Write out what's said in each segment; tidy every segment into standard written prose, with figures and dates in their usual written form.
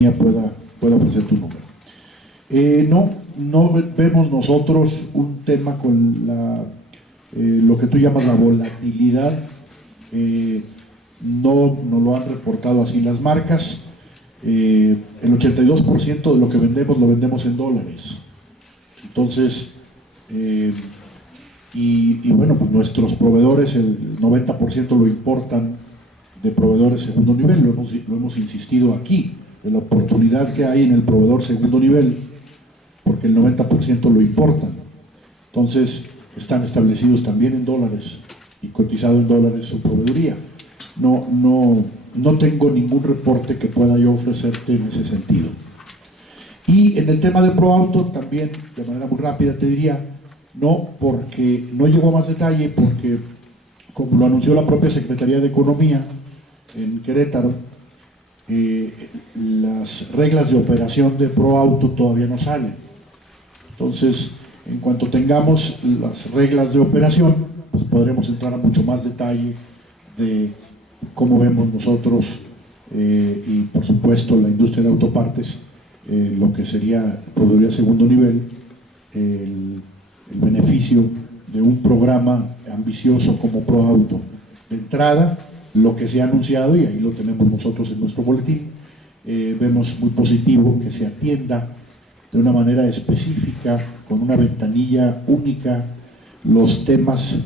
pueda ofrecer tu número. No vemos nosotros un tema con lo que tú llamas la volatilidad. No nos lo han reportado así las marcas. El 82% de lo que vendemos lo vendemos en dólares. Entonces, bueno, pues nuestros proveedores, el 90% lo importan de proveedores segundo nivel. Lo hemos insistido aquí, de la oportunidad que hay en el proveedor segundo nivel, porque el 90% lo importan. Entonces, están establecidos también en dólares y cotizado en dólares su proveeduría. No tengo ningún reporte que pueda yo ofrecerte en ese sentido. Y en el tema de ProAuto, también de manera muy rápida te diría, no, porque no llegó a más detalle, porque como lo anunció la propia Secretaría de Economía en Querétaro, las reglas de operación de ProAuto todavía no salen. Entonces, en cuanto tengamos las reglas de operación, pues podremos entrar a mucho más detalle de cómo vemos nosotros y por supuesto la industria de autopartes, lo que sería proveeduría segundo nivel, el beneficio de un programa ambicioso como ProAuto. De entrada, lo que se ha anunciado, y ahí lo tenemos nosotros en nuestro boletín, vemos muy positivo que se atienda de una manera específica, con una ventanilla única, los temas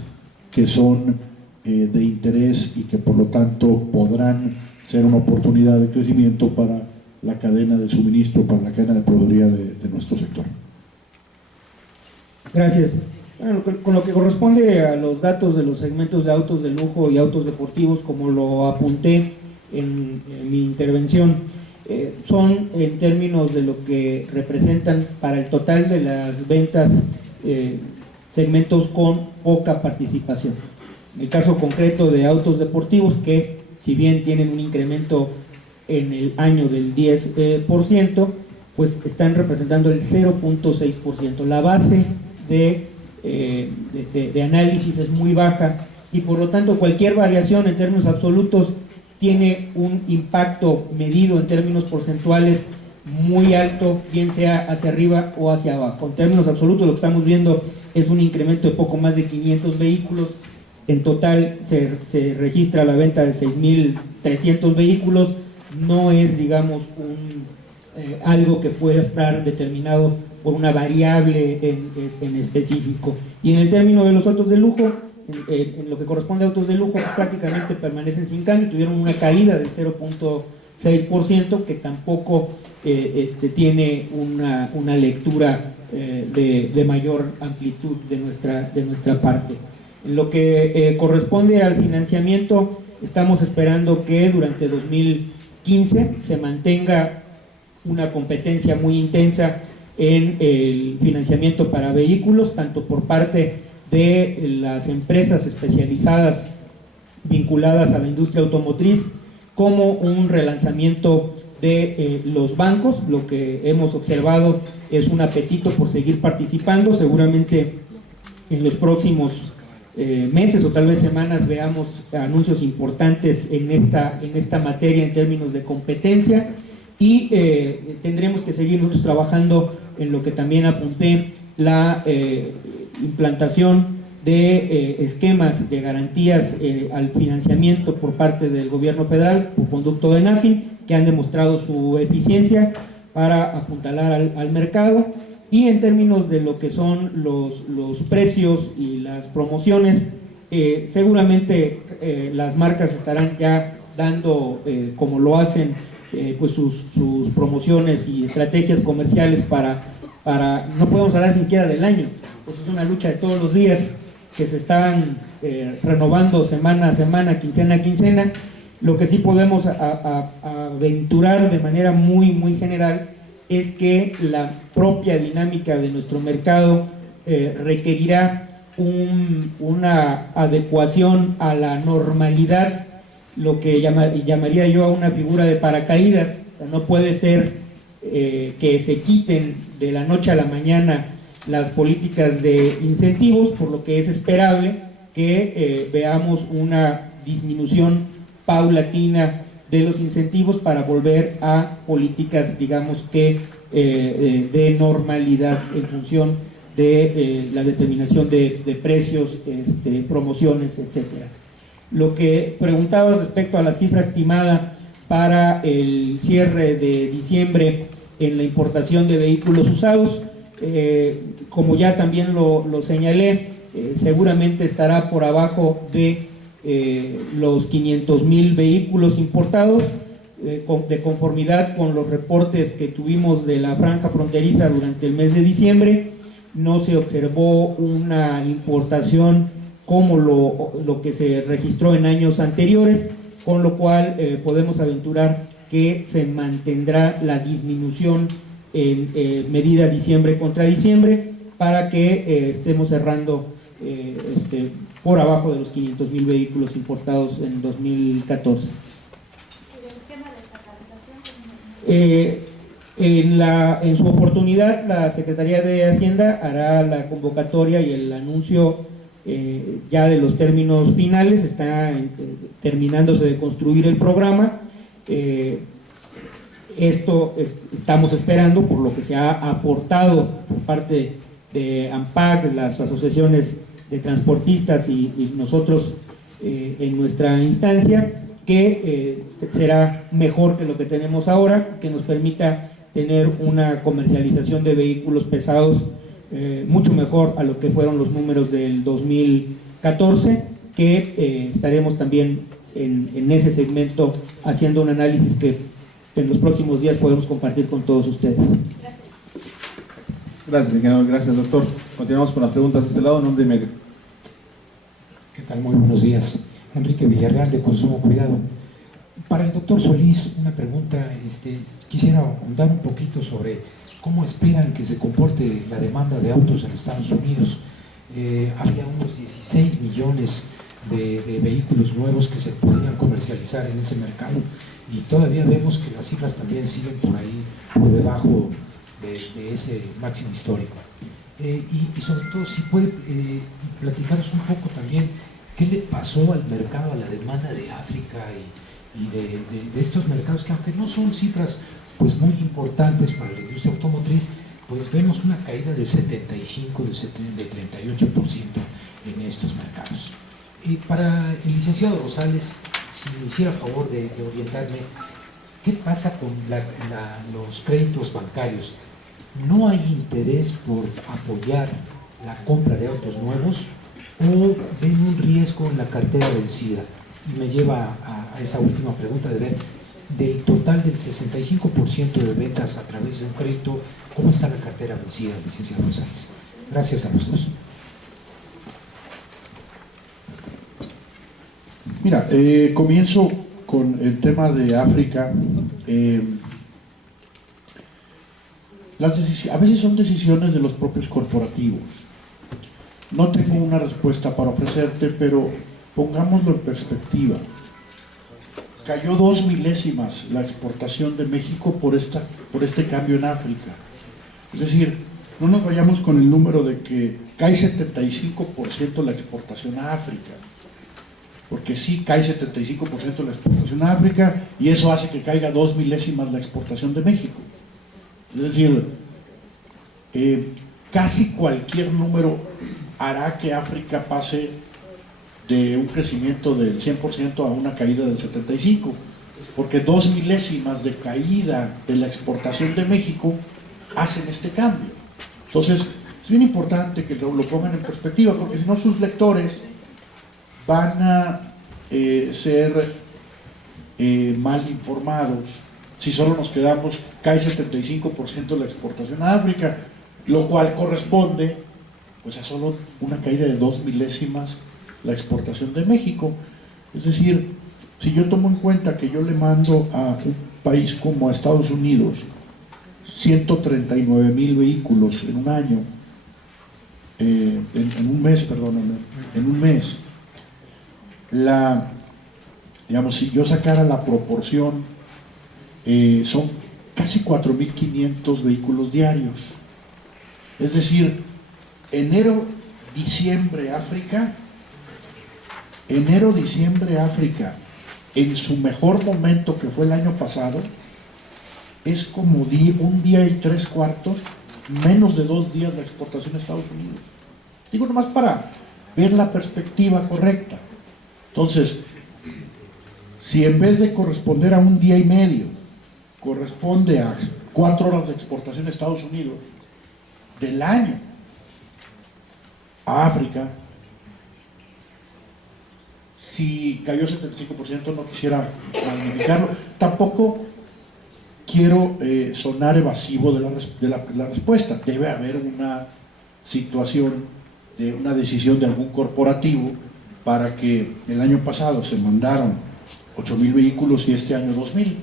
que son de interés y que por lo tanto podrán ser una oportunidad de crecimiento para la cadena de suministro, para la cadena de proveeduría de nuestro sector. Gracias. Bueno, con lo que corresponde a los datos de los segmentos de autos de lujo y autos deportivos, como lo apunté en mi intervención, son en términos de lo que representan para el total de las ventas segmentos con poca participación. En el caso concreto de autos deportivos, que si bien tienen un incremento en el año del 10%, pues están representando el 0.6%. La base de análisis es muy baja y por lo tanto cualquier variación en términos absolutos tiene un impacto medido en términos porcentuales muy alto, bien sea hacia arriba o hacia abajo. En términos absolutos lo que estamos viendo es un incremento de poco más de 500 vehículos. En total se registra la venta de 6.300 vehículos. No es, digamos, algo que pueda estar determinado por una variable en específico. Y en el término de los autos de lujo, en lo que corresponde a autos de lujo, prácticamente permanecen sin cambio, tuvieron una caída del 0.6%, que tampoco tiene una lectura de mayor amplitud de nuestra parte. En lo que corresponde al financiamiento, estamos esperando que durante 2015 se mantenga una competencia muy intensa en el financiamiento para vehículos, tanto por parte de las empresas especializadas vinculadas a la industria automotriz, como un relanzamiento de los bancos. Lo que hemos observado es un apetito por seguir participando. Seguramente en los próximos meses o tal vez semanas veamos anuncios importantes en esta materia en términos de competencia, y tendremos que seguir trabajando en lo que también apunté, la implantación de esquemas de garantías al financiamiento por parte del gobierno federal por conducto de NAFIN, que han demostrado su eficiencia para apuntalar al mercado. Y en términos de lo que son los precios y las promociones, seguramente las marcas estarán ya dando, como lo hacen, pues sus promociones y estrategias comerciales para no podemos hablar siquiera del año. Eso es una lucha de todos los días que se están renovando semana a semana, quincena a quincena. Lo que sí podemos aventurar de manera muy general es que la propia dinámica de nuestro mercado requerirá una adecuación a la normalidad, lo que llamaría yo a una figura de paracaídas. No puede ser que se quiten de la noche a la mañana las políticas de incentivos, por lo que es esperable que veamos una disminución paulatina de los incentivos para volver a políticas, digamos que de normalidad en función de la determinación de precios, promociones, etcétera. Lo que preguntaba respecto a la cifra estimada para el cierre de diciembre en la importación de vehículos usados, como ya también lo señalé, seguramente estará por abajo de los 500,000 vehículos importados, de conformidad con los reportes que tuvimos de la franja fronteriza durante el mes de diciembre. No se observó una importación como lo que se registró en años anteriores, con lo cual podemos aventurar que se mantendrá la disminución en medida diciembre contra diciembre, para que estemos cerrando por abajo de los 500,000 vehículos importados en 2014. En su oportunidad, la Secretaría de Hacienda hará la convocatoria y el anuncio ya de los términos finales. Está terminándose de construir el programa. Esto estamos esperando, por lo que se ha aportado por parte de AMPAC, las asociaciones de transportistas y nosotros en nuestra instancia, que será mejor que lo que tenemos ahora, que nos permita tener una comercialización de vehículos pesados mucho mejor a lo que fueron los números del 2014, que estaremos también en ese segmento haciendo un análisis que en los próximos días podemos compartir con todos ustedes. Gracias, ingeniero. Gracias, doctor. Continuamos con las preguntas de este lado. Nombre y medio. ¿Qué tal? Muy buenos días. Enrique Villarreal, de Consumo Cuidado. Para el doctor Solís, una pregunta. Quisiera ahondar un poquito sobre cómo esperan que se comporte la demanda de autos en Estados Unidos. Había unos 16 millones de vehículos nuevos que se podrían comercializar en ese mercado, y todavía vemos que las cifras también siguen por ahí, por debajo de ese máximo histórico. Y sobre todo, si puede platicaros un poco también qué le pasó al mercado, a la demanda de África y de estos mercados, que aunque no son cifras pues muy importantes para la industria automotriz, pues vemos una caída de 75, de 38% en estos mercados. Para el licenciado Rosales, si me hiciera favor de orientarme, ¿qué pasa con los créditos bancarios? ¿No hay interés por apoyar la compra de autos nuevos, o ven un riesgo en la cartera vencida? Y me lleva a esa última pregunta de ver, del total del 65% de ventas a través de un crédito, ¿cómo está la cartera vencida, licenciado Rosales? Gracias a los dos. Mira, comienzo con el tema de África. A veces son decisiones de los propios corporativos. No tengo una respuesta para ofrecerte, pero pongámoslo en perspectiva. Cayó 2 milésimas la exportación de México por este cambio en África. Es decir, no nos vayamos con el número de que cae 75% la exportación a África, porque sí cae 75% la exportación a África, y eso hace que caiga 2 milésimas la exportación de México. Es decir, casi cualquier número hará que África pase de un crecimiento del 100% a una caída del 75%, porque 2 milésimas de caída de la exportación de México hacen este cambio. Entonces, es bien importante que lo pongan en perspectiva, porque si no sus lectores van a ser mal informados si solo nos quedamos, cae 75% la exportación a África, lo cual corresponde pues a solo una caída de 2 milésimas la exportación de México. Es decir, si yo tomo en cuenta que yo le mando a un país como a Estados Unidos 139,000 vehículos en un año, en un mes, perdóname, en un mes, digamos, si yo sacara la proporción, son casi 4,500 vehículos diarios. Es decir, enero, diciembre, África, en su mejor momento, que fue el año pasado, es como un día y 3/4, menos de 2 días la exportación a Estados Unidos. Digo nomás para ver la perspectiva correcta. Entonces, si en vez de corresponder a un día y medio, corresponde a 4 horas de exportación a Estados Unidos del año a África, si cayó 75%, no quisiera magnificarlo. Tampoco quiero sonar evasivo de la respuesta. Debe haber una situación de una decisión de algún corporativo para que el año pasado se mandaron 8,000 vehículos y este año 2,000.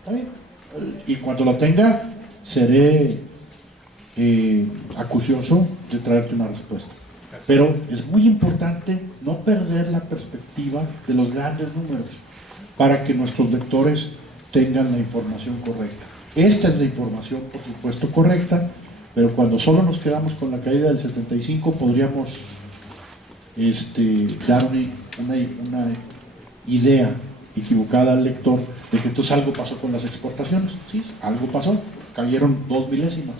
¿Está bien? Y cuando la tenga, seré acucioso de traerte una respuesta. Pero es muy importante no perder la perspectiva de los grandes números para que nuestros lectores tengan la información correcta. Esta es la información, por supuesto, correcta, pero cuando solo nos quedamos con la caída del 75, podríamos dar una idea equivocada al lector de que entonces algo pasó con las exportaciones. Sí, algo pasó, cayeron 2 milésimas,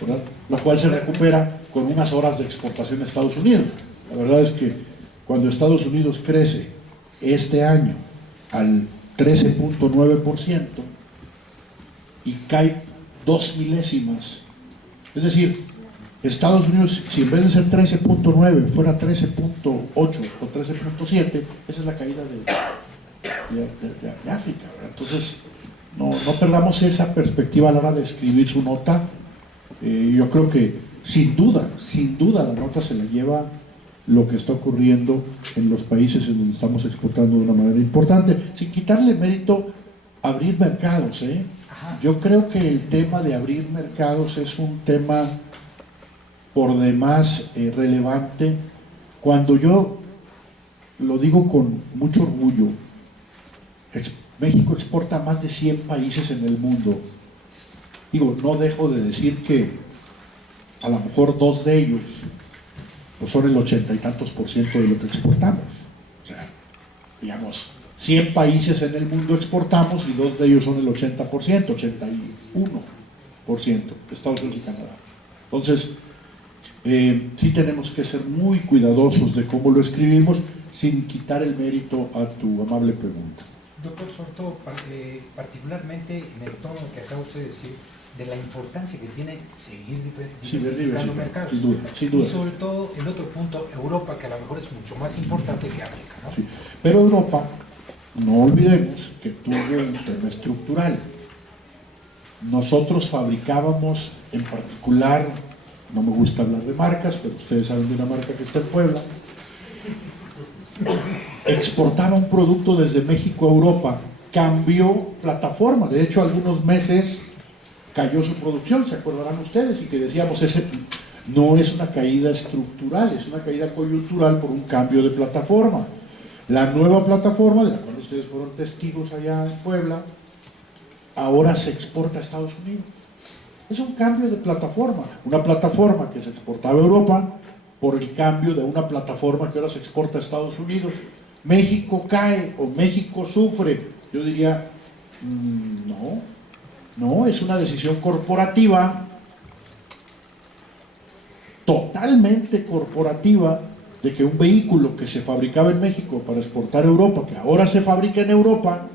¿verdad? Lo cual se recupera con unas horas de exportación a Estados Unidos. La verdad es que cuando Estados Unidos crece este año al 13.9% y cae 2 milésimas, es decir, Estados Unidos, si en vez de ser 13.9 fuera 13.8 o 13.7, esa es la caída de África, ¿verdad? Entonces, no perdamos esa perspectiva a la hora de escribir su nota. Yo creo que sin duda la nota se la lleva lo que está ocurriendo en los países en donde estamos exportando de una manera importante, sin quitarle mérito a abrir mercados, ¿eh? Yo creo que el tema de abrir mercados es un tema por demás relevante. Cuando yo lo digo con mucho orgullo, México exporta a más de 100 países en el mundo. Digo, no dejo de decir que a lo mejor 2 de ellos pues son el 80 y tantos % de lo que exportamos. O sea, digamos, 100 países en el mundo exportamos y 2 de ellos son el 80%, 81%, Estados Unidos y Canadá. Entonces, sí tenemos que ser muy cuidadosos de cómo lo escribimos sin quitar el mérito a tu amable pregunta. Doctor, sobre todo, particularmente en el tono que acaba usted de decir, de la importancia que tiene seguir diversificando mercados. Sin duda, sin duda. Y sobre todo, el otro punto, Europa, que a lo mejor es mucho más importante que África, ¿no? Sí. Pero Europa, no olvidemos que tuvo un tema estructural. Nosotros fabricábamos, en particular, no me gusta hablar de marcas, pero ustedes saben de una marca que está en Puebla, exportaba un producto desde México a Europa, cambió plataforma, de hecho algunos meses cayó su producción, se acordarán ustedes, y que decíamos, ese no es una caída estructural, es una caída coyuntural por un cambio de plataforma. La nueva plataforma, de la cual ustedes fueron testigos allá en Puebla, ahora se exporta a Estados Unidos. Es un cambio de plataforma, una plataforma que se exportaba a Europa por el cambio de una plataforma que ahora se exporta a Estados Unidos. México cae o México sufre. Yo diría, no, es una decisión corporativa, totalmente corporativa, de que un vehículo que se fabricaba en México para exportar a Europa, que ahora se fabrica en Europa,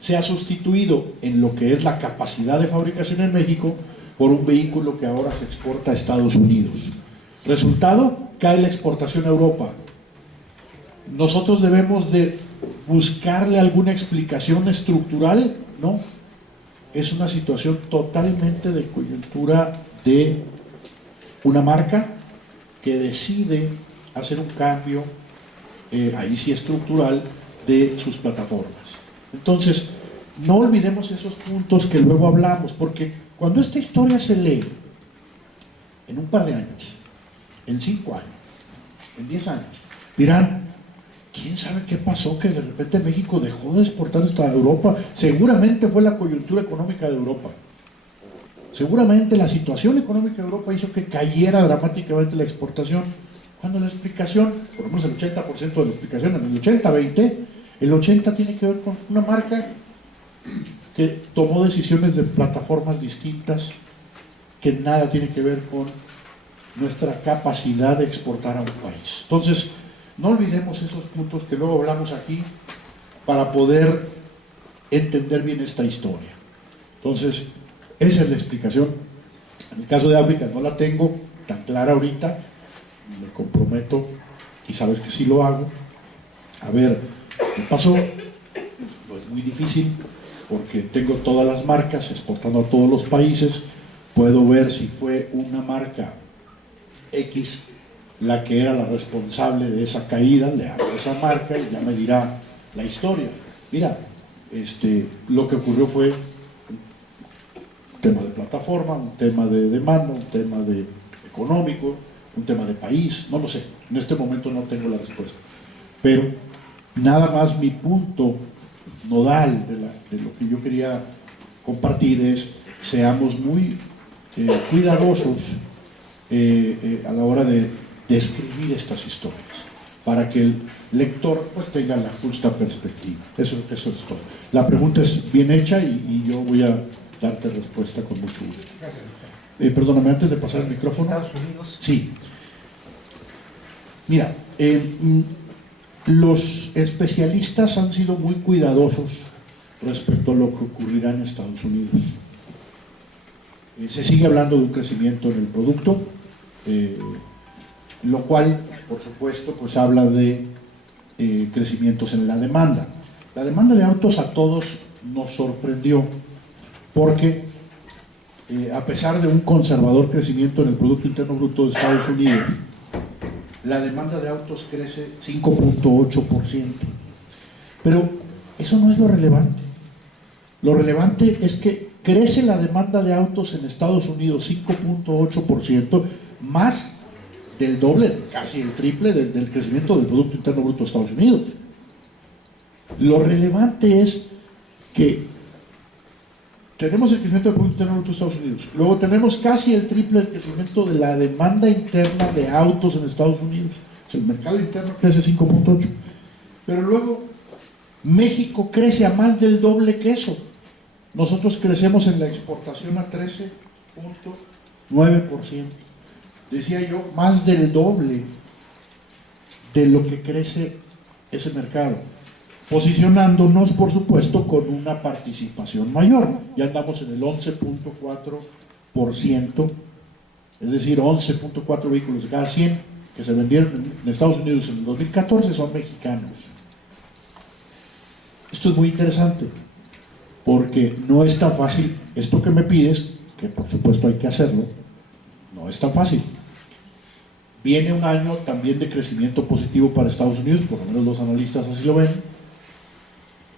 se ha sustituido en lo que es la capacidad de fabricación en México por un vehículo que ahora se exporta a Estados Unidos. Resultado, cae la exportación a Europa. Nosotros debemos de buscarle alguna explicación estructural, ¿no? Es una situación totalmente de coyuntura de una marca que decide hacer un cambio, ahí sí estructural, de sus plataformas. Entonces, no olvidemos esos puntos que luego hablamos, porque cuando esta historia se lee en un par de años, en 5 años, en 10 años, dirán, ¿quién sabe qué pasó? Que de repente México dejó de exportar hasta Europa. Seguramente fue la coyuntura económica de Europa. Seguramente la situación económica de Europa hizo que cayera dramáticamente la exportación. Cuando la explicación, por lo menos el 80% de la explicación, en el 80-20, el 80 tiene que ver con una marca que tomó decisiones de plataformas distintas, que nada tiene que ver con nuestra capacidad de exportar a un país. Entonces, no olvidemos esos puntos que luego hablamos aquí para poder entender bien esta historia. Entonces, esa es la explicación. En el caso de África no la tengo tan clara ahorita, me comprometo, y sabes que sí lo hago. A ver, ¿qué pasó? No es muy difícil, porque tengo todas las marcas exportando a todos los países, puedo ver si fue una marca X la que era la responsable de esa caída, le hablo a esa marca y ya me dirá la historia. Mira, lo que ocurrió fue un tema de plataforma, un tema de demanda, un tema de económico, un tema de país, no lo sé, en este momento no tengo la respuesta, pero nada más mi punto nodal de lo que yo quería compartir es: seamos muy cuidadosos a la hora de escribir estas historias, para que el lector pues tenga la justa perspectiva. Eso es todo. La pregunta es bien hecha y yo voy a darte respuesta con mucho gusto. Gracias, doctor. Perdóname, antes de pasar el micrófono. Estados Unidos. Sí. Mira, los especialistas han sido muy cuidadosos respecto a lo que ocurrirá en Estados Unidos. Se sigue hablando de un crecimiento en el producto, lo cual, por supuesto, pues habla de crecimientos en la demanda. La demanda de autos a todos nos sorprendió, porque a pesar de un conservador crecimiento en el Producto Interno Bruto de Estados Unidos, la demanda de autos crece 5.8%. Pero eso no es lo relevante. Lo relevante es que crece la demanda de autos en Estados Unidos 5.8%, más del doble, casi el triple del crecimiento del Producto Interno Bruto de Estados Unidos. Lo relevante es que tenemos el crecimiento del Producto Interno Bruto de Estados Unidos, luego tenemos casi el triple del crecimiento de la demanda interna de autos en Estados Unidos. O sea, el mercado interno crece 5.8%, pero luego México crece a más del doble que eso. Nosotros crecemos en la exportación a 13.9%. Decía yo, más del doble de lo que crece ese mercado, posicionándonos, por supuesto, con una participación mayor. Ya andamos en el 11.4%, es decir, 11.4 vehículos de cada 100 que se vendieron en Estados Unidos en el 2014 son mexicanos. Esto es muy interesante, porque no es tan fácil esto que me pides, que por supuesto hay que hacerlo, no es tan fácil. Viene un año también de crecimiento positivo para Estados Unidos, por lo menos los analistas así lo ven.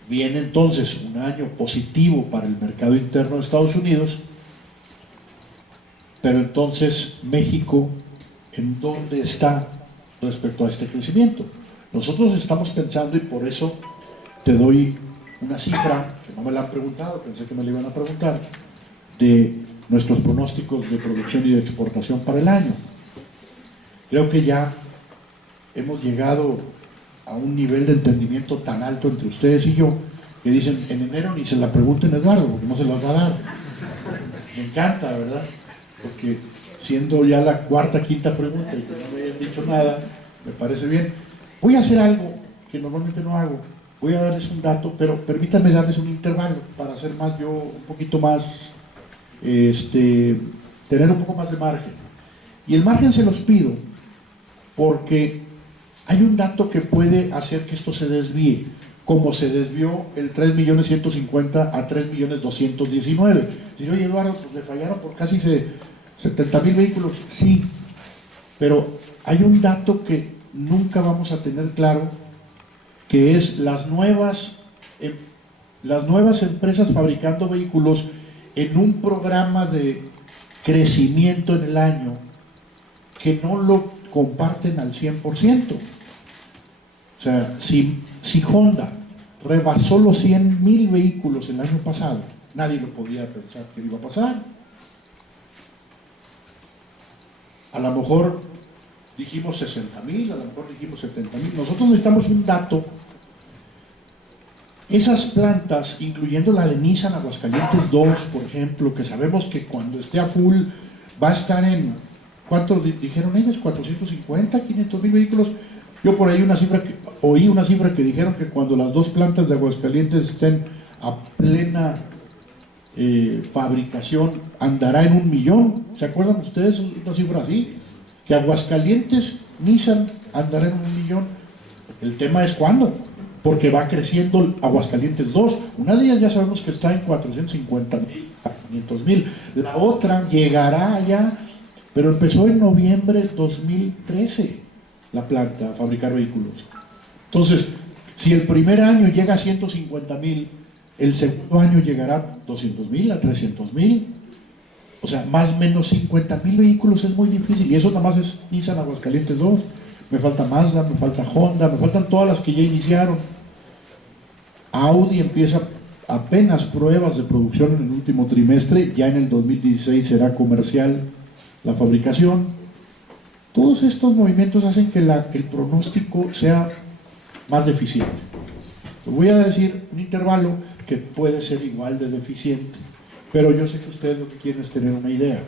Viene entonces un año positivo para el mercado interno de Estados Unidos, pero entonces México, ¿en dónde está respecto a este crecimiento? Nosotros estamos pensando, y por eso te doy una cifra, que no me la han preguntado, pensé que me la iban a preguntar, de nuestros pronósticos de producción y de exportación para el año. Creo que ya hemos llegado a un nivel de entendimiento tan alto entre ustedes y yo, que dicen, en enero ni se la pregunten a Eduardo, porque no se las va a dar. Me encanta, ¿verdad? Porque siendo ya la cuarta, quinta pregunta y que no me hayan dicho nada, me parece bien. Voy a hacer algo que normalmente no hago. Voy a darles un dato, pero permítanme darles un intervalo para hacer más yo, un poquito más, tener un poco más de margen. Y el margen se los pido porque hay un dato que puede hacer que esto se desvíe, como se desvió el 3.150.000 a 3.219.000. Dice, oye Eduardo, pues le fallaron por casi 70.000 vehículos. Sí, pero hay un dato que nunca vamos a tener claro, que es las nuevas empresas fabricando vehículos en un programa de crecimiento en el año que no lo comparten al 100%. O sea, si Honda rebasó los 100.000 vehículos el año pasado, nadie lo podía pensar que iba a pasar. A lo mejor dijimos 60,000, a lo mejor dijimos 70,000. Nosotros necesitamos un dato. Esas plantas, incluyendo la de Nissan Aguascalientes 2, por ejemplo, que sabemos que cuando esté a full va a estar en, ¿cuánto dijeron ellos? 450, 500,000 vehículos. Yo por ahí oí una cifra que dijeron que cuando las dos plantas de Aguascalientes estén a plena fabricación, andará en 1,000,000. ¿Se acuerdan ustedes una cifra así? Que Aguascalientes, Nissan, andará en 1,000,000. El tema es cuándo, porque va creciendo Aguascalientes 2. Una de ellas ya sabemos que está en 450,000 a 500,000. La otra llegará allá, pero empezó en noviembre de 2013 la planta a fabricar vehículos. Entonces, si el primer año llega a 150,000, el segundo año llegará a 200,000, a 300,000. O sea, más o menos 50,000 vehículos es muy difícil. Y eso nada más es Nissan Aguascalientes 2. Me falta Mazda, me falta Honda, me faltan todas las que ya iniciaron. Audi empieza apenas pruebas de producción en el último trimestre. Ya en el 2016 será comercial la fabricación. Todos estos movimientos hacen que el pronóstico sea más deficiente. Les voy a decir un intervalo que puede ser igual de deficiente, pero yo sé que ustedes lo que quieren es tener una idea.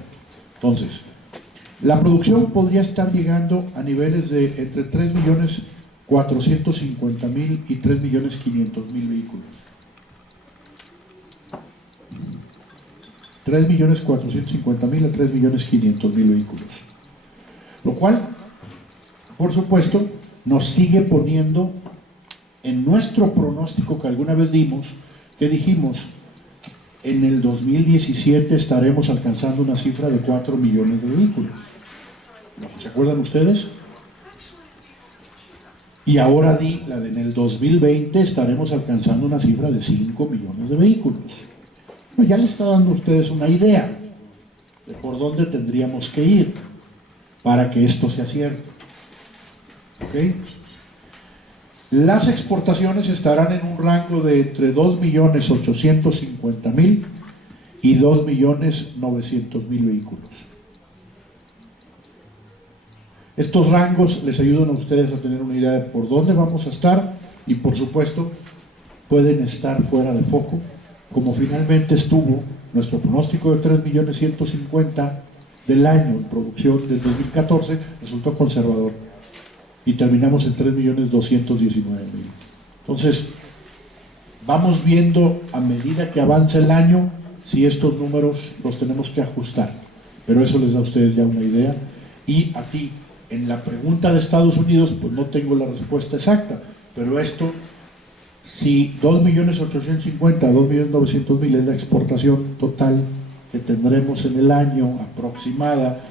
Entonces, la producción podría estar llegando a niveles de entre 3,450,000 y 3,500,000 vehículos. 3,450,000 a 3,500,000 vehículos. Lo cual, por supuesto, nos sigue poniendo en nuestro pronóstico que alguna vez dimos, que dijimos, en el 2017 estaremos alcanzando una cifra de 4 millones de vehículos. ¿Se acuerdan ustedes? Y ahora en el 2020 estaremos alcanzando una cifra de 5 millones de vehículos. Bueno, ya les está dando a ustedes una idea de por dónde tendríamos que ir para que esto sea cierto. ¿Okay? Las exportaciones estarán en un rango de entre 2,850,000 y 2,900,000 vehículos. Estos rangos les ayudan a ustedes a tener una idea de por dónde vamos a estar y, por supuesto, pueden estar fuera de foco, como finalmente estuvo nuestro pronóstico de 3,150,000 del año en producción del 2014, resultó conservador y terminamos en 3,219,000. Entonces, vamos viendo a medida que avanza el año si estos números los tenemos que ajustar, pero eso les da a ustedes ya una idea. Y aquí, en la pregunta de Estados Unidos, pues no tengo la respuesta exacta, pero esto, si 2,850,000 a 2,900,000 es la exportación total que tendremos en el año aproximada,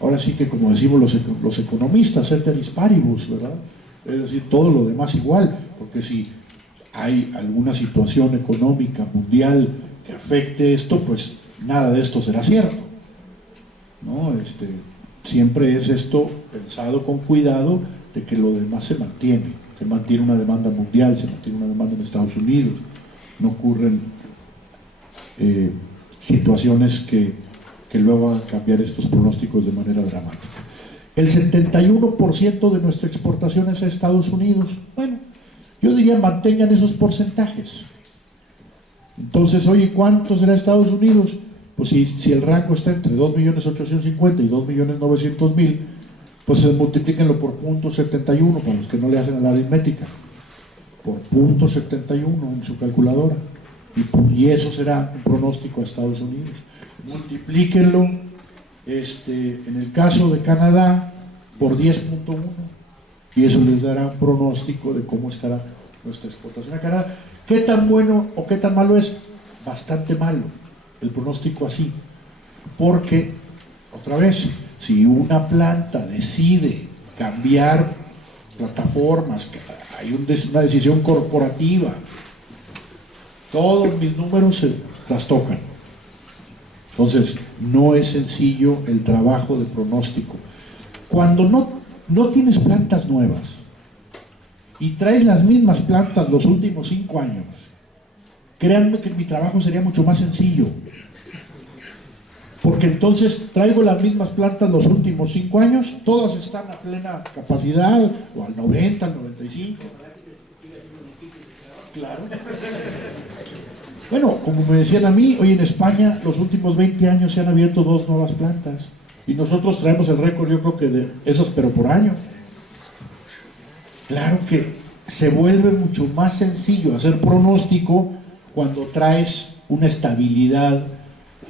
ahora sí que, como decimos los economistas, ceteris paribus, ¿verdad? Es decir, todo lo demás igual, porque si hay alguna situación económica mundial que afecte esto, pues nada de esto será cierto, ¿no? Siempre es esto pensado con cuidado de que lo demás se mantiene una demanda mundial, se mantiene una demanda en Estados Unidos, no ocurren situaciones que luego van a cambiar estos pronósticos de manera dramática. El 71% de nuestra exportación es a Estados Unidos. Bueno, yo diría mantengan esos porcentajes. Entonces, oye, ¿cuánto será Estados Unidos? Pues si el rango está entre 2,850,000 y 2,900,000, pues multiplíquenlo por 0.71 para los que no le hacen la aritmética, por 0.71 en su calculadora, y eso será un pronóstico a Estados Unidos. Multiplíquenlo en el caso de Canadá por 10.1 y eso les dará un pronóstico de cómo estará nuestra exportación a Canadá. ¿Qué tan bueno o qué tan malo es? Bastante malo el pronóstico así, porque otra vez, si una planta decide cambiar plataformas, hay una decisión corporativa, todos mis números se trastocan. Entonces, no es sencillo el trabajo de pronóstico. Cuando no tienes plantas nuevas y traes las mismas plantas los últimos 5 años, créanme que mi trabajo sería mucho más sencillo. porque entonces traigo las mismas plantas los últimos 5 años, todas están a plena capacidad, o al 90, al 95. Claro. Bueno, como me decían a mí, hoy en España los últimos 20 años se han abierto 2 nuevas plantas y nosotros traemos el récord, yo creo que de esas, pero por año. Claro que se vuelve mucho más sencillo hacer pronóstico cuando traes una estabilidad,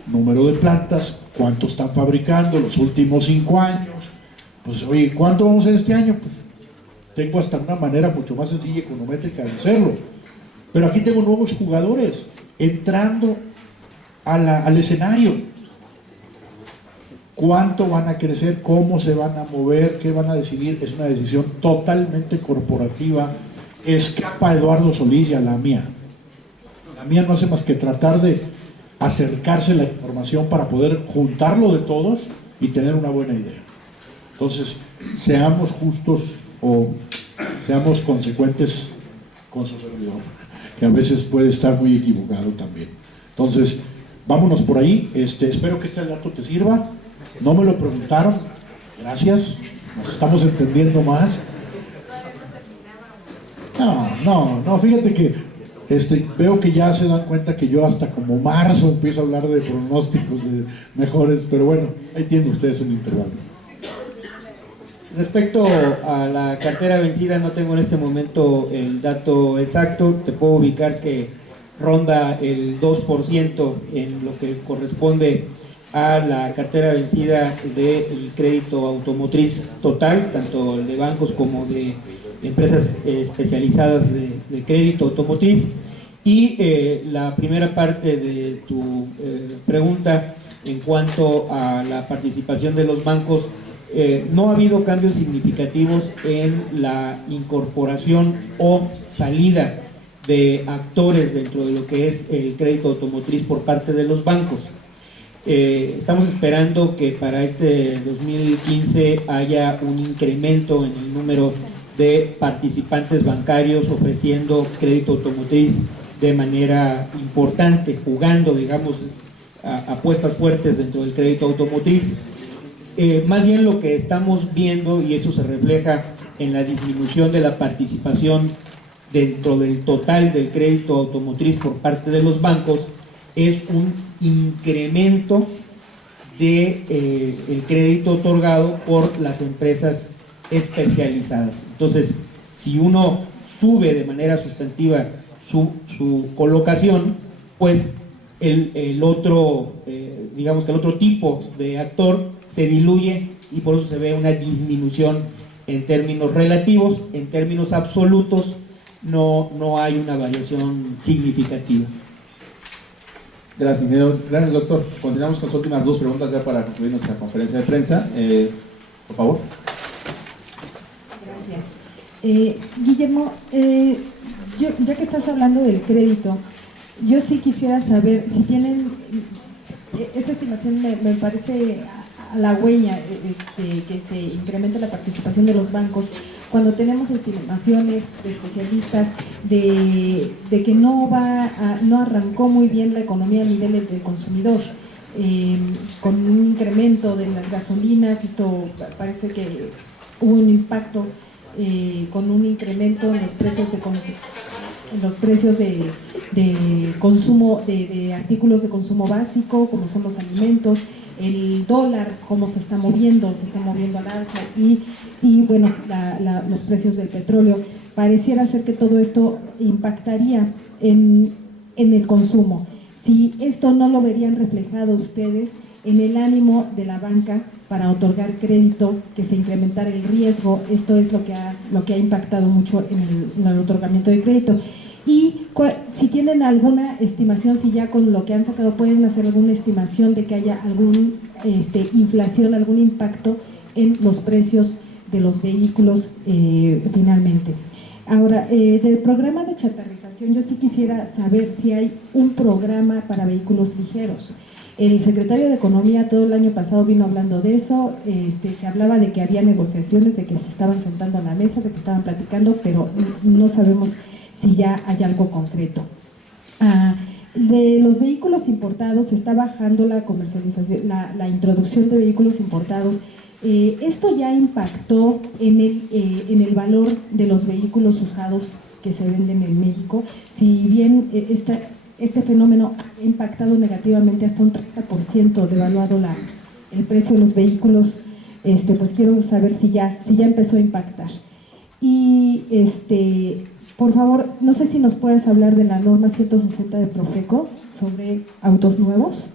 número de plantas, cuánto están fabricando los últimos 5 años. Pues oye, ¿cuánto vamos a hacer este año? Pues tengo hasta una manera mucho más sencilla y econométrica de hacerlo. Pero aquí tengo nuevos jugadores entrando al escenario. ¿Cuánto van a crecer? ¿Cómo se van a mover? ¿Qué van a decidir? Es una decisión totalmente corporativa. Escapa a Eduardo Solís y a la mía. La mía no hace más que tratar de acercarse la información para poder juntarlo de todos y tener una buena idea. Entonces, seamos justos o seamos consecuentes con su servidor, que a veces puede estar muy equivocado también. Entonces, vámonos por ahí. Espero que este dato te sirva. No me lo preguntaron. Gracias. Nos estamos entendiendo más. No, fíjate que veo que ya se dan cuenta que yo hasta como marzo empiezo a hablar de pronósticos de mejores, pero bueno, ahí tienen ustedes un intervalo. Respecto a la cartera vencida, no tengo en este momento el dato exacto. Te puedo ubicar que ronda el 2% en lo que corresponde a la cartera vencida del crédito automotriz total, tanto el de bancos como de empresas especializadas de crédito automotriz. Y la primera parte de tu pregunta en cuanto a la participación de los bancos, no ha habido cambios significativos en la incorporación o salida de actores dentro de lo que es el crédito automotriz por parte de los bancos. Estamos esperando que para este 2015 haya un incremento en el número de participantes bancarios ofreciendo crédito automotriz de manera importante, jugando, digamos, apuestas fuertes dentro del crédito automotriz. Más bien lo que estamos viendo, y eso se refleja en la disminución de la participación dentro del total del crédito automotriz por parte de los bancos, es un incremento de el crédito otorgado por las empresas especializadas. Entonces, si uno sube de manera sustantiva su colocación, pues el otro, digamos que el otro tipo de actor se diluye y por eso se ve una disminución en términos relativos. En términos absolutos no hay una variación significativa. Gracias, ingeniero. Gracias, doctor. Continuamos con las últimas 2 preguntas ya para concluir nuestra conferencia de prensa. Por favor. Gracias. Guillermo, ya que estás hablando del crédito, yo sí quisiera saber si tienen, esta estimación me parece halagüeña, que se incremente la participación de los bancos, cuando tenemos estimaciones de especialistas de que no arrancó muy bien la economía a nivel del consumidor, con un incremento de las gasolinas. Esto parece que hubo un impacto con un incremento en los precios de consumo de artículos de consumo básico, como son los alimentos, el dólar, cómo se está moviendo al alza, y bueno, los precios del petróleo. Pareciera ser que todo esto impactaría en el consumo. Si esto no lo verían reflejado ustedes en el ánimo de la banca para otorgar crédito, que se incrementara el riesgo. Esto es lo que ha impactado mucho en el otorgamiento de crédito. Y si tienen alguna estimación, si ya con lo que han sacado pueden hacer alguna estimación de que haya alguna inflación, algún impacto en los precios de los vehículos finalmente. Ahora, del programa de chatarrización, yo sí quisiera saber si hay un programa para vehículos ligeros. El secretario de Economía todo el año pasado vino hablando de eso. Se hablaba de que había negociaciones, de que se estaban sentando a la mesa, de que estaban platicando, pero no sabemos si ya hay algo concreto. de los vehículos importados, está bajando la comercialización, la introducción de vehículos importados. Esto ya impactó en el valor de los vehículos usados que se venden en México. Si bien este fenómeno ha impactado negativamente hasta un 30% devaluado el precio de los vehículos, pues quiero saber si ya empezó a impactar. Y por favor, no sé si nos puedes hablar de la norma 160 de Profeco sobre autos nuevos.